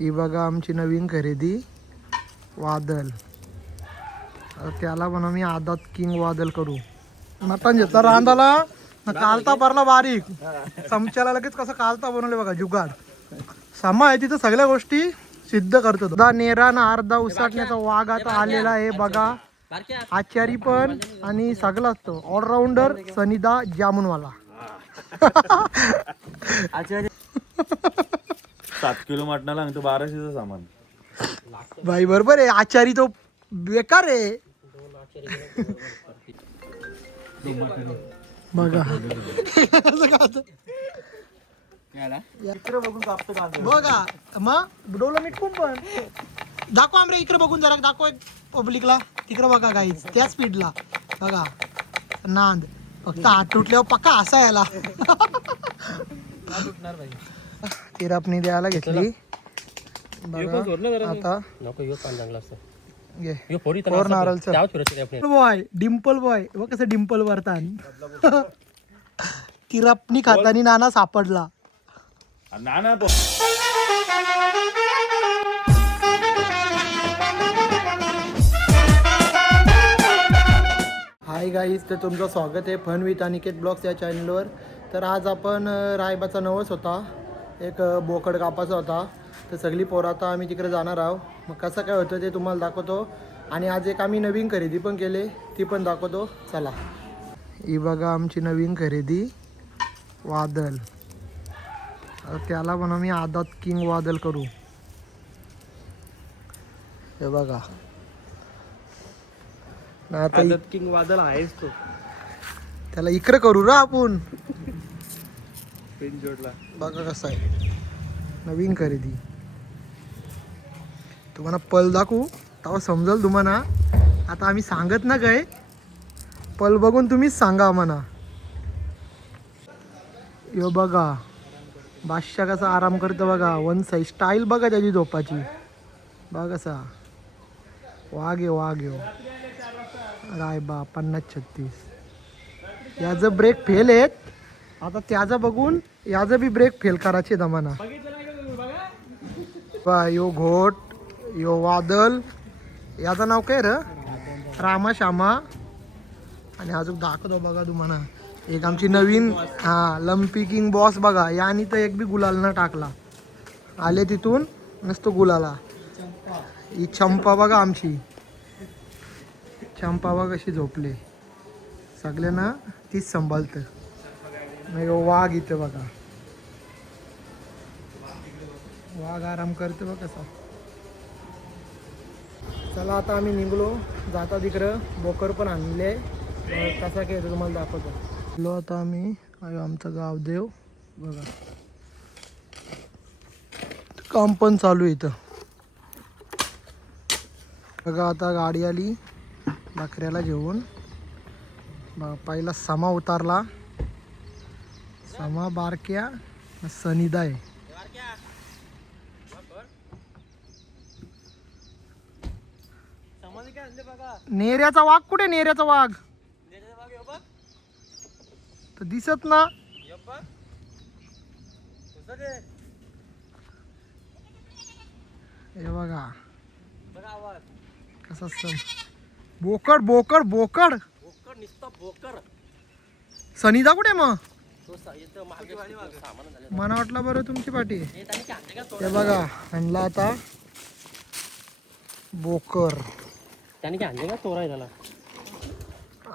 ही बघा आमची नवीन खरेदी वादल. त्याला पण आम्ही आदात किंग वादल करू. मटण घेतला रांदाला कालता भरला बारीक चमच्याला लगेच कसं कालता बनवले बघा जुगाड. समा आहे तिथं सगळ्या गोष्टी सिद्ध करतो. अर्धा नेरा ना अर्धा उसाटण्याचा वाघ आता आलेला आहे बघा. आचारी पण आणि सगळा असतो ऑलराऊंडर सनिदा जामुनवाला. आचारी 7 किलो मटणाला लागतो 1200चं सामान. भाई बरोबर आहे. आचारी तो बेकार आहे बघा. बघा मग बुडवलं मीठ खूप पण दाखवा आमरे इकडे बघून जरा दाखव एक पब्लिकला. तिकडे बघा गाईच त्या स्पीडला बघा नांद. फक्त हात तुटल्यावर पक्का असा याला तिरापणी द्यायला घेतली बघा. आता बॉय डिम्पल बॉय बघ कसं डिम्पल वरतान तिरापणी खातानी नाना सापडला. नाना हाय गाईज, तर तुमचं स्वागत आहे फन विथ अनिकेत ब्लॉग्स या चॅनलवर. तर आज आपण रायबाचा नवस होता, एक बोकड कापाचा होता. तर सगळी पोरं आता आम्ही तिकडे जाणार आहोत. मग कसं काय होतं ते तुम्हाला दाखवतो. आणि आज एक आम्ही नवीन खरेदी पण केली ती पण दाखवतो. चला. ही बघा आमची नवीन खरेदी वादल. त्याला पण आम्ही आदात किंग वादल करू. हे बघा ना आता किंग वादळ आहेच तो. त्याला इकडे करू रा आपण. पिन जोडला बघा कसं आहे नवीन खरेदी. तुम्हाला पल दाखवू तेव्हा समजल तुम्हाला. आता आम्ही सांगत ना काय, पल बघून तुम्हीच सांगा आम्हाला. यो बघा बादशाह कसा आराम करतो बघा. वन साईड स्टाईल बघा त्याची झोपाची. बघा कसा वाघ यो वाघ यो रायबा 50-36. याचं ब्रेक फेल आहेत. आता त्याचं बघून याचं बी ब्रेक फेल करायचे दमाना. बा यो घोट यो वादल. याचं नाव काय र रामा श्यामा. आणि अजून दाखवतो बघा तुम्हाला एक आमची नवीन लंपी किंग बॉस बघा. यानी तर एक बी गुलाल न टाकला. आले तिथून नसतो गुलाला. ही चंपा बघा आमची. चंपा बघा कशी झोपले. सगळ्यांना तीच सांभाळतं. वाघ इथं बघा. वाघ आराम करतो बघ कसा. चला आता आम्ही निघलो. जाता तिकडं बोकर पण आणले. कसा काय तुम्हाला दाखवतो. निघलो आता आम्ही. आमचं गावदेव बघा. काम पण चालू आहे इथं बघा. आता गाडी आली बकऱ्याला घेऊन. बघा पहिला समा उतारला. समा बारक्या सनिदा आहे. नेऱ्याचा वाघ कुठे? नेऱ्याचा वाघ तर दिसत ना. हे बघा कसा सण. बोकड बोकड बोकड सनिदा कुठे मग? मला वाटलं बरं तुमची पाठी. हे बघा आणला आता बोकर.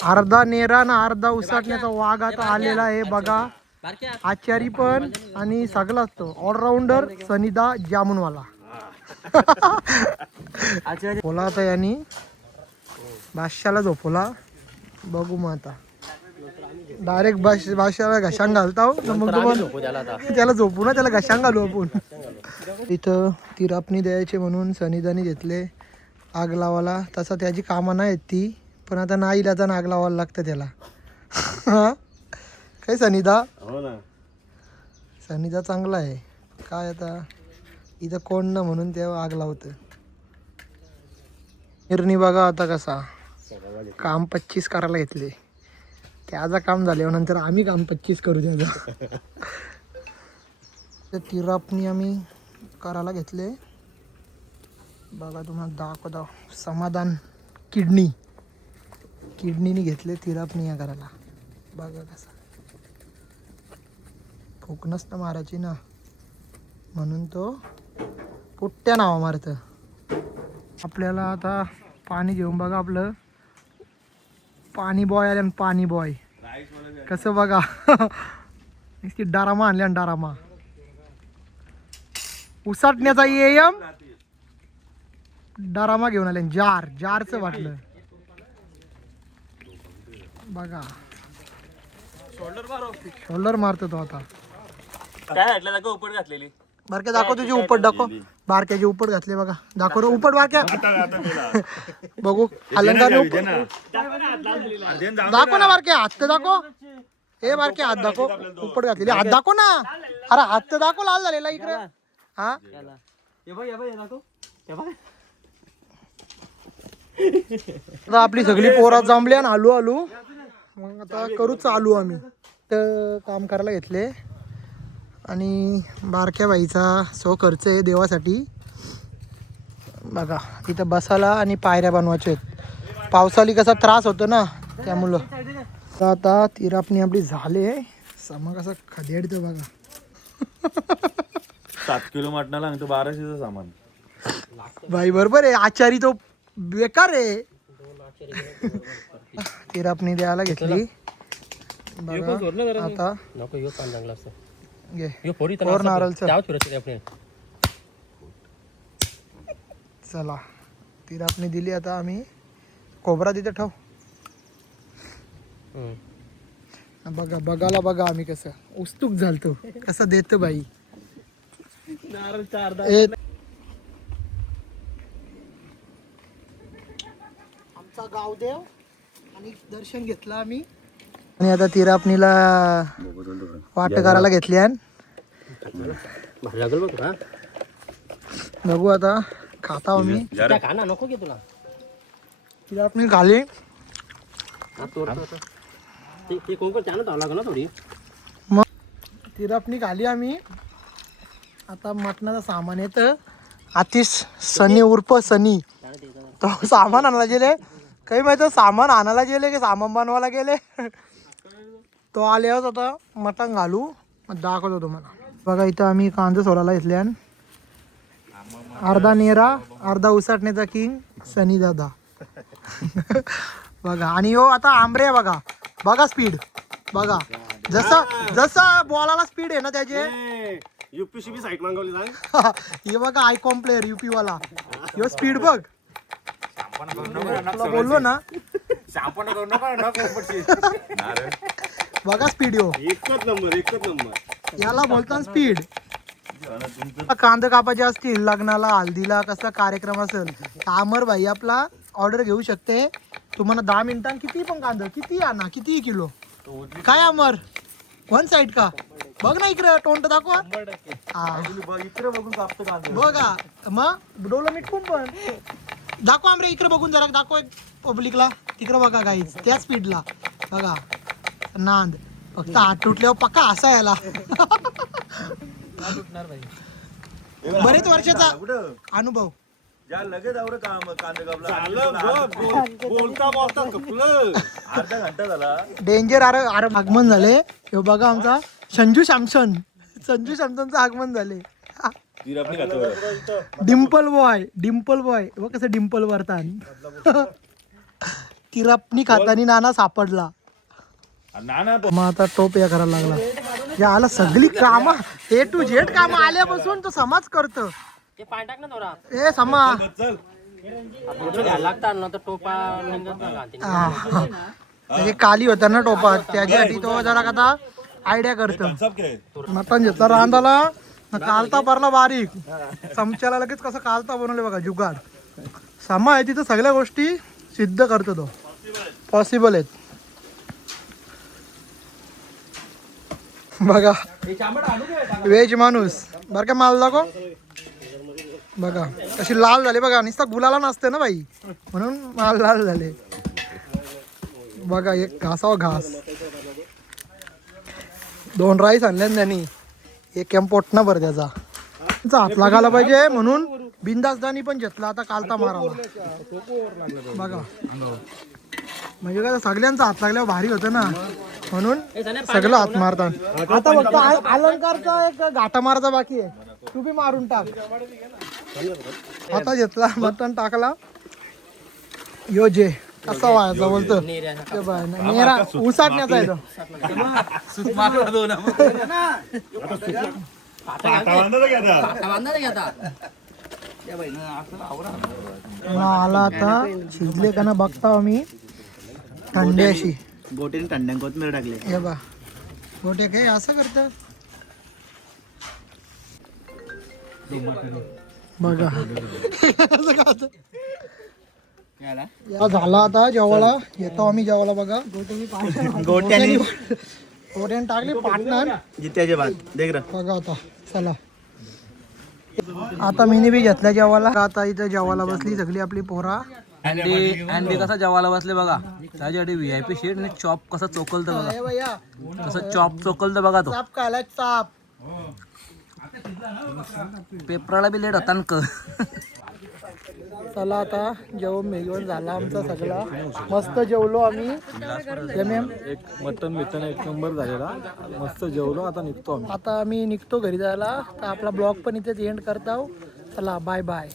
अर्धा नेरा ना अर्धा उसाटण्याचा वाघ आता आलेला आहे बघा. आचारी पण आणि सगळा असतो ऑलराऊंडर सनिदा जामुनवाला. बोला आता यांनी बादशाला झोपवला. बघू मग आता डायरेक्ट बादशाला घशांग घालता. मग त्याला झोपू ना, त्याला घशांग घालू आपण. इथं तिरापणी द्यायचे म्हणून सनिदानी घेतले आग लावायला. तसा त्याची कामं नाही ती, पण आता नाही त्याचा आग लावायला लागतं त्याला. काय सनिदा? हो ना, सनिदा चांगला आहे. काय आता इथं कोण ना म्हणून तेव्हा आग लावतं. निर्णी बघा आता कसा काम 25 करायला घेतले. त्याचं काम झाल्यावर नंतर आम्ही काम 25 करू त्याचं. तिरापणी आम्ही करायला घेतले. बघा तुम्हाला दाखवतो समाधान किडनीने घेतले थिरापणी या करायला. बघा कसं फुक नसतं मारायची ना, म्हणून तो पुट्ट्या नावा मारत. आपल्याला आता पाणी घेऊन बघा, आपलं पाणी बॉय आले. पाणी बॉय कसं बघा नुसती डारामा आणल्या. डारामा उसाटण्याचा एम डारामा घेऊन आले. जारचं वाटलं बघा. शोल्डर मारतो तो आता. काय घातलं दाखव, उपट घातलेली. बारक्या दाखव तुझी उपट दाखव. बारक्याची उपट घातली बघा. दाखव रे उपट बारक्या. बघू अलंकार दाखव ना बारक्या. हात तर दाखव. हे बारक्या हात दाखव. उपट घातलेली हात दाखव ना. अरे हात तर दाखव लाल झालेला इकडे. हा आता आपली सगळी पोरा जमली आणि आलू मग आता करू चालू. आम्ही तर काम करायला घेतले आणि बारक्या बाईचा सो खर्च आहे देवासाठी. बघा इथं बसायला आणि पायऱ्या बनवायच्या आहेत. पावसाळी कसा त्रास होतो ना त्यामुळं. तर आता तिरापणी आपली झाले. समा कसा खदेडतो बघा. 7 किलो मटणाला सांगतो 1200चं सामान. बाई बरोबर आहे. आचारी तो बेकार आहे. तिरापणी द्यायला घेतली बघा. आता घे फोर नारळचं. चला तिरापणी दिली. आता आम्ही खोबरा तिथे ठेव. बघा बघायला बघा आम्ही कसं उत्सुक झालतो कसं देतो बाई. आमचा गावदेव आणि दर्शन घेतलं आम्ही. आणि आता तिरापणीला वाट करायला घेतली. बघू आता खाता आम्ही. तिरापणी खाली. मग तिरापणी खाली आम्ही. आता मटणाचं सामान येतं. आतिश सनी उर्फ सनी तो सामान आणायला गेले. काही माहिती सामान आणायला गेले की सामान बनवायला गेले. तो आल्यावर आता मटण घालू दाखवतो तुम्हाला. बघा इथं आम्ही कांदा सोलायला घेतले. अर्धा नेरा अर्धा उसाटण्याचा किंग सनी दादा. बघा आणि हो आता आंबरे बघा. बघा स्पीड बघा. जसं बॉलाला स्पीड आहे ना त्याचे. युपीसी साईट मागवली हे बघा आयकॉन प्लेअर युपी वाला. यो स्पीड बघ. तुला बोललो ना बघा स्पीड. यो एकच नंबर याला बोलतात स्पीड. कांदे कापायचे असतील लग्नाला हल्दीला कसला कार्यक्रम असेल तर अमर भाई आपला ऑर्डर घेऊ शकते. तुम्हाला 10 मिनिटांत किती पण कांदा किती आणा किती किलो. काय अमर वन साईड का बघ ना इकडे तोंड दाखवा. इकडे बघून कापतो कांदा. बघा मग डोलं मिटकून पण दाखवा. आमरे इकडे बघून जरा दाखवा पब्लिकला. तिकडे बघा गाईज त्या स्पीडला बघा. नांद फक्त हात तुटल्यावर पक्का असा याला. बरेच वर्षाचा अनुभव. लगेच आवडं काम कांदा अर्धा घंटा झाला. डेंजर. अरे आगमन झाले. हे बघा आमचा संजू सॅमसनचं आगमन झाले. डिम्पल बॉय बघ कसं डिम्पल वरतान. तिरापणी खातानी नाना सापडला. मग आता टोप या करायला लागला. या आला सगळी कामं A to Z कामं आल्यापासून तो समाज करतो. ए समा काली होता ना टोपा त्याच्यासाठी तो जरा आता आयडिया करतो. मटण घेतला रांधाला कालता भरला बारीक. चमच्याला लगेच कसं कालता बनवले बघा जुगाड. समा आहे तिथं सगळ्या गोष्टी सिद्ध करतो तो. पॉसिबल आहेत बघा. व्हेज माणूस बरं का. माल दाखव बघा कशी लाल झाली बघा. नुसता गुलाला नसते ना बाई म्हणून माल लाल झाले बघा. एक घासावा घास. 2 राईस आणले त्यांनी. एक पोटना भर त्याचा हात लागायला पाहिजे म्हणून बिंदासदानी पण घेतला आता कालता मारावा बघा. म्हणजे काय सगळ्यांचा हात लागल्यावर भारी होतं ना, म्हणून सगळं हात मारतात. आता फक्त अलंकारचा एक घाटा मारायचा बाकी आहे, तू बी मारून टाक. आता घेतला मटण टाकला. यो जे कसा व्हायचा बोलतो ते बाय नेरा उसाटण्याचा आहे तो. आला आता शिजले का ना बघता आम्ही. थंडी अशी गोटीने थंड्या कोथमीर टाकले. हे बा गोटे काय असं करतात बघा. या झाला आता जेवायला, येतो आम्ही जेवायला बघा. गोट्याने गोट्याने टाकली पार्टनर जित्याचे भात देख रे. बघा आता. चला आता मीने बी घेतल्या जेवायला. आता इथं जेवायला बसली सगळी आपली पोरा. अँडी कसा जेवायला बसले बघा, त्याच्यासाठी VIP शीट आणि चॉप कसा चोकलतं बघा, ए भैया कसं चॉप चोकलतं बघा. तो चाप खायला चाप. पेपराला बी लेट होता ना. चला आता जेवण मेघवण झाला आमचा सगळा. मस्त जेवलो आम्ही. एक मटन बिटन एक नंबर झालेला, मस्त जेवलो. आता निघतो आम्ही. आता आम्ही निघतो घरी जायला. तर आपला ब्लॉग पण इथेच एंड करतो. चला बाय बाय.